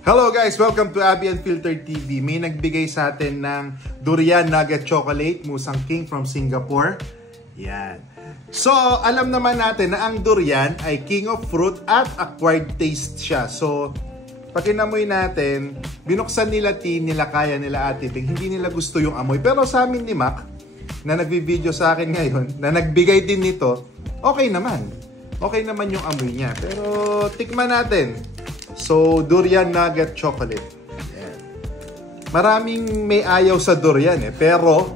Hello guys! Welcome to Abby Unfiltered TV. May nagbigay sa atin ng Durian Nugget Chocolate, Musang King from Singapore. Yan. So, alam naman natin na ang durian ay king of fruit at acquired taste siya. So, pag inamoy natin, binuksan nila tin, nila Kaya, nila Ate Ping, hindi nila gusto yung amoy. Pero sa amin ni Mac, na nagvi-video sa akin ngayon, na nagbigay din nito, okay naman. Okay naman yung amoy niya. Pero, tikman natin. So, Durian Nugget Chocolate. Ayan. Maraming may ayaw sa durian pero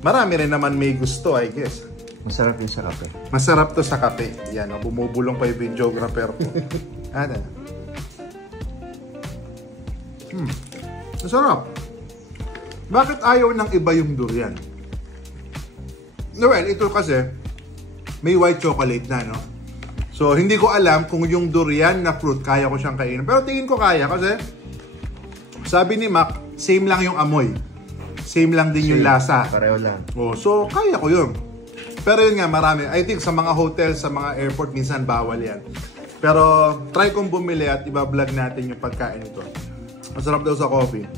marami rin naman may gusto, I guess. Masarap yun sa kape. Masarap to sa kape. Yan, bumubulong pa yung videographer ko. Ano? Masarap. Bakit ayaw ng iba yung durian? Well, ito kasi may white chocolate na, no? So, hindi ko alam kung yung durian na fruit, kaya ko siyang kainin. Pero tingin ko kaya kasi sabi ni Mac, same lang yung amoy. Same lang din yung lasa. Pareho lang. Oh, so, kaya ko yun. Pero yun nga, marami. I think sa mga hotel, sa mga airport, minsan bawal yan. Pero, try kong bumili at iba-vlog natin yung pagkain nito. Masarap daw sa coffee.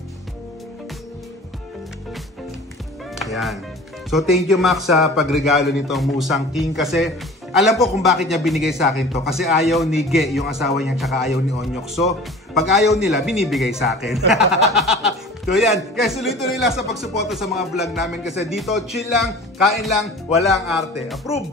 Yan. So, thank you, Mac, sa pagregalo nitong Musang King kasi alam ko kung bakit niya binigay sa akin to. Kasi ayaw ni Ge, yung asawa niya, tsaka ayaw ni Onyok. So, pag ayaw nila, binibigay sa akin. So, yan. Kaya tuloy-tuloy lang sa pagsuporta sa mga vlog namin. Kasi dito, chill lang, kain lang, walang arte. Approve!